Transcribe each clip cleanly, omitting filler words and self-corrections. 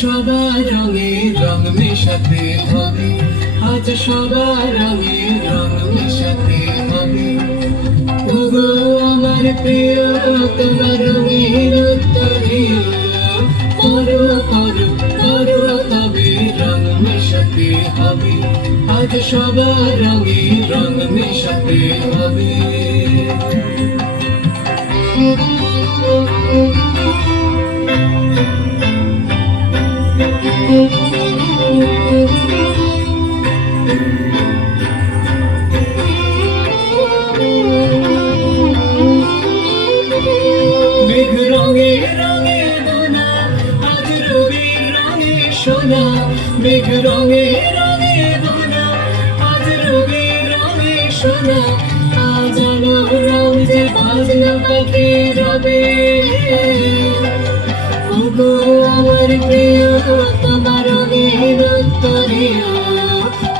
সবার রঙে রং মেশাতে হবে, আজ সবার রঙে রং মেশাতে হবে। ওগো আমার প্রিয় তোমার রঙের উত্তরীয়, করো করো করো তবে রং মেশাতে হবে, আজ সবার রঙে রং মেশাতে হবে। মেঘ রঙে রঙে বোনা আজ রবির রঙে সোনা, মেঘ রঙে রঙে বোনা আজ রবির রঙে সোনা। আজ আলো রং যে বাজলো পাখি রবে, ওগো আমার প্রিয় তোমার রঙের উত্তরীয়,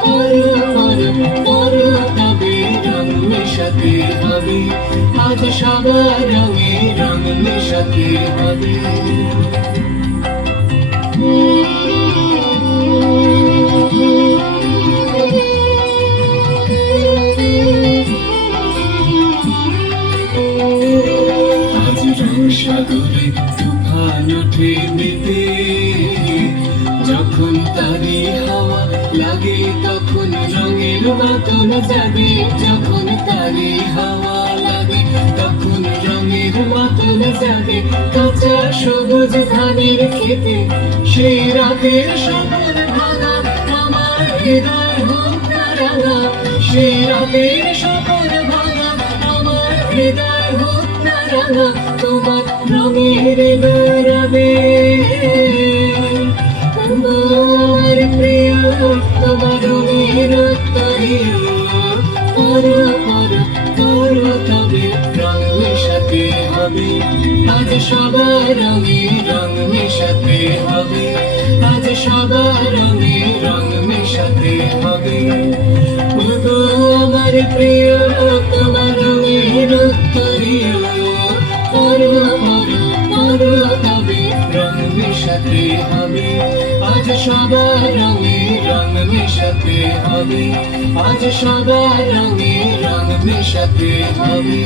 করো করো করো তবে রং মেশাতে হবে, আজ সবার রঙে রং মেশাতে হবে। আজ রং সাগরে তুফান ওঠে মেতে, যখন তারি হাওয়া লাগে তখন রঙের মাতন যাবে, যখন তারি হাওয়া লাগে তখন রঙের মাতন যাবে। কাঁচা সবুজ ধানের খেতে সেই রাতের সবুজ ভাঙা, আমার হৃদয় হোক না রাঙা, সেই রাতের সবুজ ভাঙা, আমার হৃদয় হোক না রাঙা, তোমার রঙের গৌরবে। আমার প্রিয় তোমার রঙের উত্তরীয়, করো করো করো তবে রং মেশাতে হবে, আজ সবার রঙে রং মেশাতে হবে, আজ সবার রঙে রং মেশাতে হবে। ওগো আমার প্রিয় তোমার রঙের উত্তরীয়, করো করো করো তবে রং মেশাতে হবে, আজ সবার রঙে রং মেশাতে হবে, আজ সবার রঙে রং মেশাতে হবে।